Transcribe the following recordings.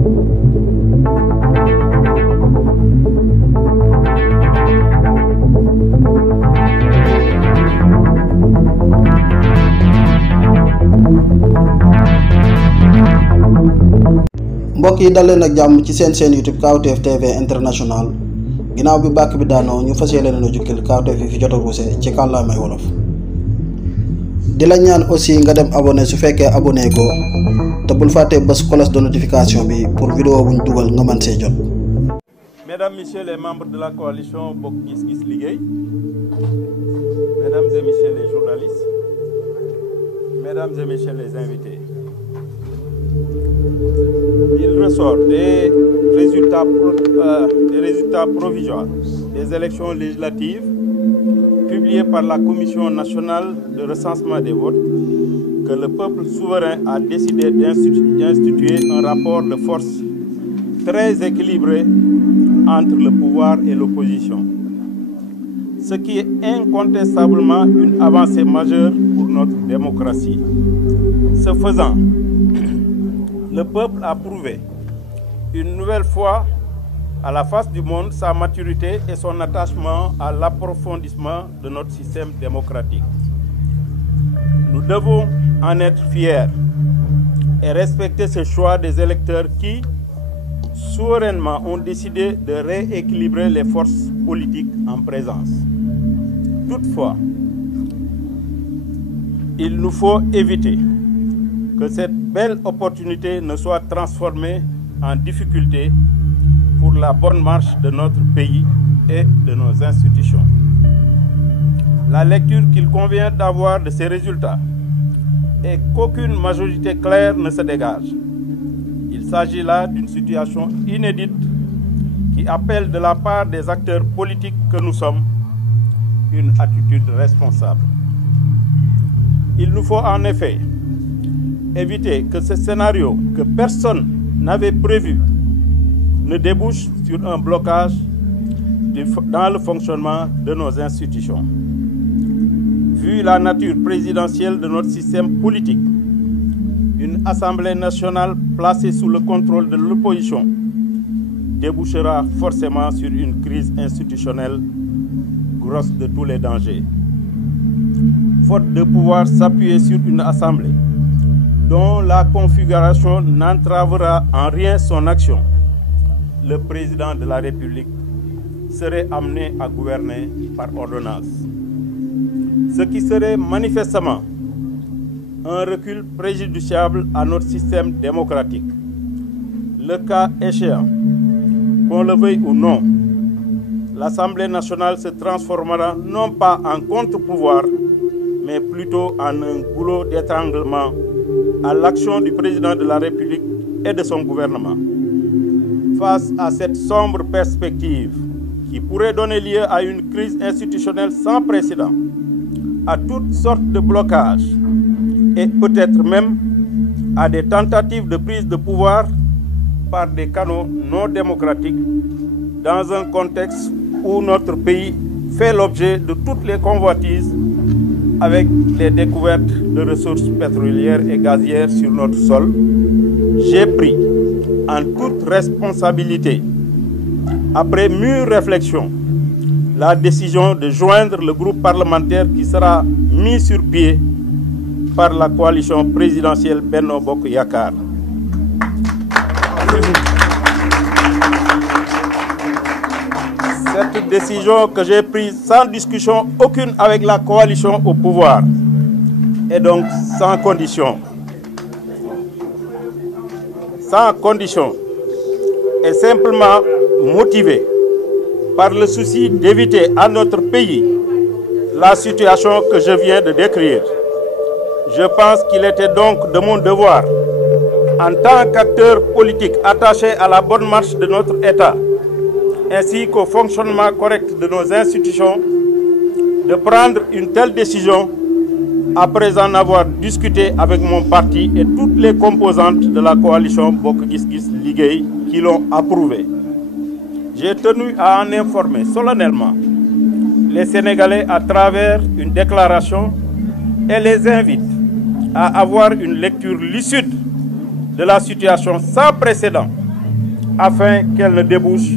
mbokk yi dal leen ak jàmm ci seen YouTube Kawtef TV International ginnaaw bi bàkk bi daanoo ñu fas yéene na jukkil Kawtef yi fi jot a ruuse ci kàllaamay wolof di la ñaan aussi nga dem abonné su fekkee abonné ko te bul fàtte bës cloche de notification bi pour vidéo buñ dugal nga mën see jot. Mesdames, Messieurs les membres de la coalition Bokk Gis Gis Liggéey, Mesdames et Messieurs les journalistes, Mesdames et Messieurs les invités, il ressort des résultats provisoires des élections législatives publiées par la Commission nationale de recensement des votes que le peuple souverain a décidé d'instituer un rapport de force très équilibré entre le pouvoir et l'opposition, ce qui est incontestablement une avancée majeure pour notre démocratie. Ce faisant, le peuple a prouvé une nouvelle fois à la face du monde sa maturité et son attachement à l'approfondissement de notre système démocratique. Nous devons en être fiers et respecter ce choix des électeurs qui, souverainement, ont décidé de rééquilibrer les forces politiques en présence. Toutefois, il nous faut éviter que cette belle opportunité ne soit transformée en difficulté pour la bonne marche de notre pays et de nos institutions. La lecture qu'il convient d'avoir de ces résultats est qu'aucune majorité claire ne se dégage. Il s'agit là d'une situation inédite qui appelle de la part des acteurs politiques que nous sommes une attitude responsable. Il nous faut en effet éviter que ce scénario que personne n'avait prévu ne débouche sur un blocage dans le fonctionnement de nos institutions. Vu la nature présidentielle de notre système politique, une Assemblée nationale placée sous le contrôle de l'opposition débouchera forcément sur une crise institutionnelle grosse de tous les dangers. Faute de pouvoir s'appuyer sur une Assemblée dont la configuration n'entravera en rien son action, le président de la République serait amené à gouverner par ordonnance. Ce qui serait manifestement un recul préjudiciable à notre système démocratique. Le cas échéant, qu'on le veuille ou non, l'Assemblée nationale se transformera non pas en contre-pouvoir, mais plutôt en un goulot d'étranglement à l'action du président de la République et de son gouvernement. Face à cette sombre perspective qui pourrait donner lieu à une crise institutionnelle sans précédent, à toutes sortes de blocages et peut-être même à des tentatives de prise de pouvoir par des canaux non démocratiques dans un contexte où notre pays fait l'objet de toutes les convoitises avec les découvertes de ressources pétrolières et gazières sur notre sol, j'ai pris en toute responsabilité, après mûre réflexion, la décision de joindre le groupe parlementaire qui sera mis sur pied par la coalition présidentielle Benno Bokk Yakaar. Cette décision que j'ai prise sans discussion aucune avec la coalition au pouvoir et donc sans condition. Sans condition et simplement motivée par le souci d'éviter à notre pays la situation que je viens de décrire. Je pense qu'il était donc de mon devoir, en tant qu'acteur politique attaché à la bonne marche de notre État, ainsi qu'au fonctionnement correct de nos institutions, de prendre une telle décision après en avoir discuté avec mon parti et toutes les composantes de la coalition Bokk Gis Gis Liggéey qui l'ont approuvé. J'ai tenu à en informer solennellement les Sénégalais à travers une déclaration et les invite à avoir une lecture lucide de la situation sans précédent afin qu'elle ne débouche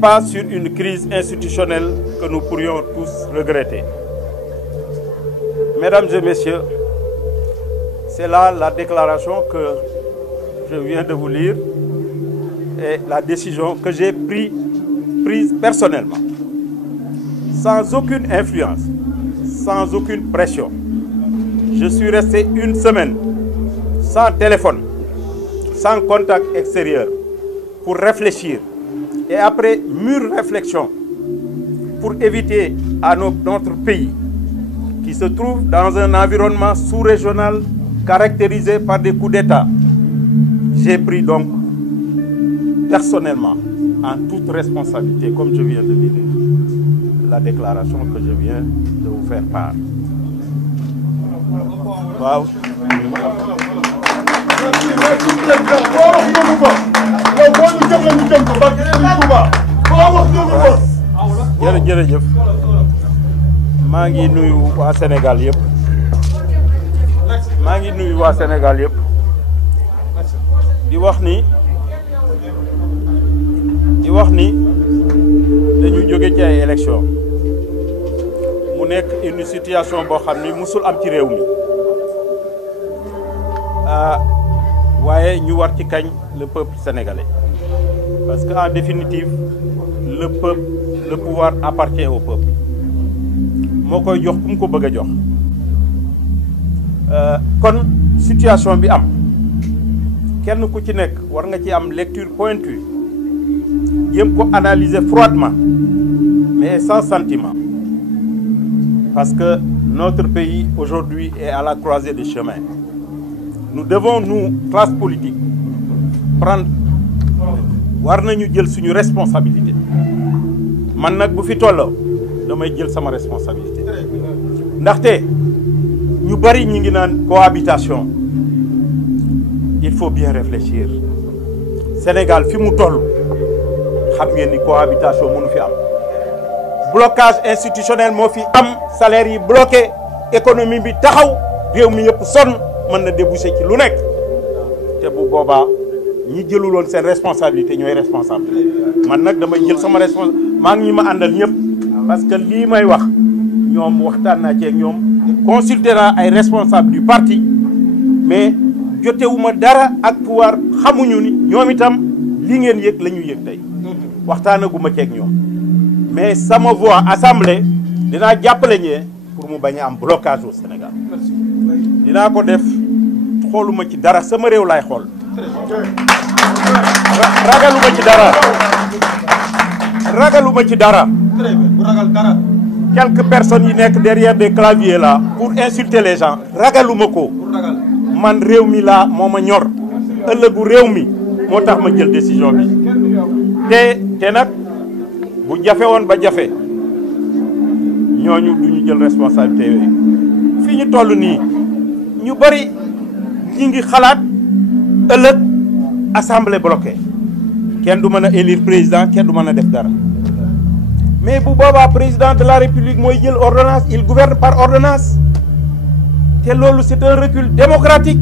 pas sur une crise institutionnelle que nous pourrions tous regretter. Mesdames et messieurs, c'est là la déclaration que je viens de vous lire et la décision que j'ai prise personnellement, sans aucune influence, sans aucune pression. Je suis resté une semaine sans téléphone, sans contact extérieur, pour réfléchir. Et après mûre réflexion, pour éviter à notre pays, qui se trouve dans un environnement sous-régional caractérisé par des coups d'État, j'ai pris donc personnellement, en toute responsabilité, comme je viens de le dire, la déclaration que je viens de vous faire part. Waaw. jërëjëf maa ngi nuyu waa Sénégal yëpp di wax ni dañu jóge ci ay élection mu nekk une situation boo xam ni musul am ci réew mi waaye ñu war ci kañ le peuple sénégalais parce que en définitive le pouvoir appartient au peuple moo koy jox ku mu ko bëgg a jox kon situation bi am kenn ku ci nekk war nga ci am lecture pointue jéem ko analyser froidement mais sans sentiment parce que notre pays aujourd'hui est à la croisée des chemins. Nous devons, nous, classe politique, war nañu jël suñu responsabilité man nag bu fi tolloo damay jël sama responsabilité ndaxte ñu bari ñi ngi naan cohabitation il faut bien réfléchir Sénégal fi mu toll xam ngeen ni cohabitation mënu fi am blocage institutionnel moo fi am salaire yi bloqué économie bi taxaw réew mi yëpp sonn mën na déboucher ci lu nekk te bu boobaa ñi jëluloon seen responsabilité ñooy responsable man nag damay jël sama responsabilité maa ngi ñi ma àndal ñëpp parce que lii may wax ñoom waxtaan naa ci ak ñoom consulter naa ay responsable du parti mais jotewuma dara ak pouvoir xamuñu ni ñoom itam li ngeen yëg la ñu yëg tey waxtaanaguma ci ak ñoom mais sama voix assemblée dinaa jàppale ñee pour mu bañ a am blocage au Sénégal dinaa ko def xooluma ci dara sama réew laay xool ragaluma ci dara quelques personnes yi nekk derrière des claviers là pour insulter les gens ragaluma ko man réew mi laa moo ma ñor ëllëgu réew mi moo tax ma jël décision bi te nag bu jafe woon ba jafe ñooñu duñu jël responsabilité yooyu fi ñu toll nii ñu bari ñi ngi xalaat ëllëg assemblée bloquée kenn du mën a élire président kenn du mën a def dara mais bu boobaa président de la république mooy jël ordonnance il gouverne par ordonnance te loolu c'est un recul démocratique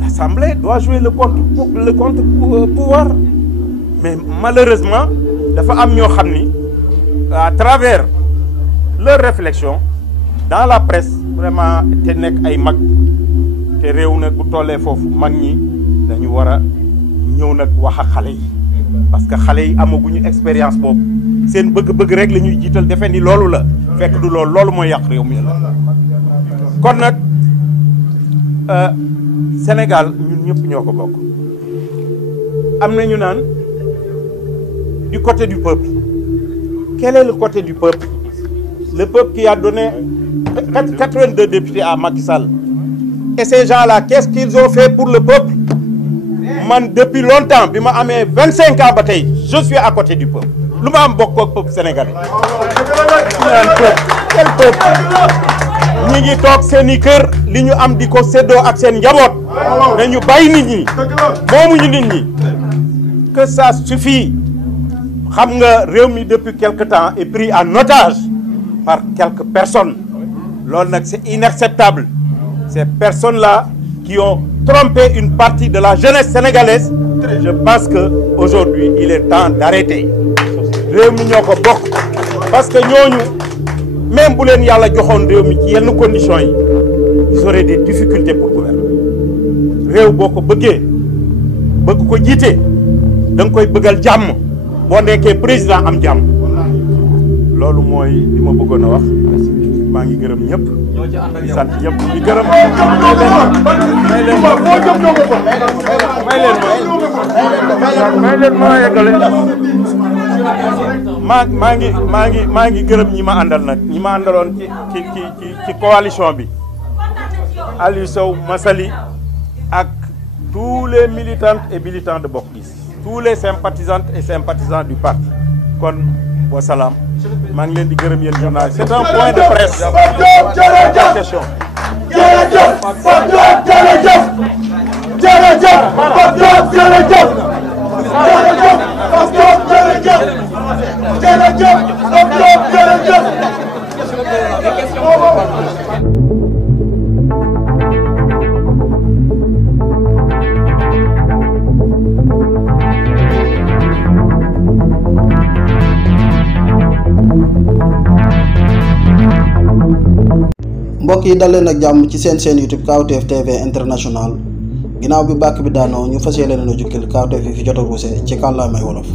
l'assemblée doit jouer le contre-pouvoir mais malheureusement dafa am ñoo xam ni à travers leur réflexion dans la presse vraiment te nekk ay mag te réew nag bu tollee foofu mag ñi dañu war a ñëw nag wax ak xale yi parce que xale yi amaguñu expérience boobu seen bëgg-bëgg rek la ñuy jiital defe ni loolu la fekk du loolu mooy yàq réew mi la kon nag Sénégal ñun ñëpp ñoo ko bokk am na ñu naan du côté du peuple quel est le côté du peuple le peuple qui a donné 82 députés à Macky Sall et ces gens-là qu'est-ce qu'ils ont fait pour le peuple man depuis longtemps bi ma amee 25 ans ba tey je suis à côté du peuple lu ma am bokk ak peuple sénégalais ñaan peuple quel peuple ñi ngi toog seen i kër li ñu am di ko séddoo ak seen njaboot nañu bàyyi nit ñi moomuñu nit ñi que ça suffit xam nga réew mi depuis quelque temps est pris en otage par quelques personnes loolu nag c'est inacceptable ces personnes-là qui ont tromper une partie de la jeunesse sénégalaise. Je pense qu'aujourd'hui, il est temps d'arrêter. réew mi ñoo ko bokk parce que ñooñu même bu leen yàlla joxoon réew mi ci yenn conditions yi ils auraient des difficultés pour gouverner réew boo ko bëggee bëgg ko jiite da nga koy bëggal jàmm boo nekkee président am jàmm loolu mooy li ma bëggoon a wax maa ngi gërëm ñëpp di sant ñëpp di gërëm may leen ma yeggale maa ngi gërëm ñi ma àndal nag ñi ma àndaloon ci coalition bi Aliou Sow Massaly ak tous les militantes et militants de Bokk Gis tous les sympathisantes et sympathisants du parti kon wasalaam maa ngi leen di gërëm yéen journaliste c'est un point de presse question mbokk yi dal leen ak jàmm ci seen YouTube Kawtef TV International ginnaaw bi bàkk bi daanoo ñu fas yéene na jukkil Kawtef yi fi jot a ruuse ci kàllaamay wolof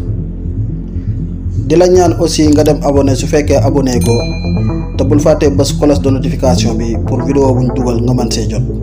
di la ñaan aussi nga dem abonné su fekkee abonné ko te bul fàtte bës cloche de notification bi pour vidéo buñ dugal nga mën see jot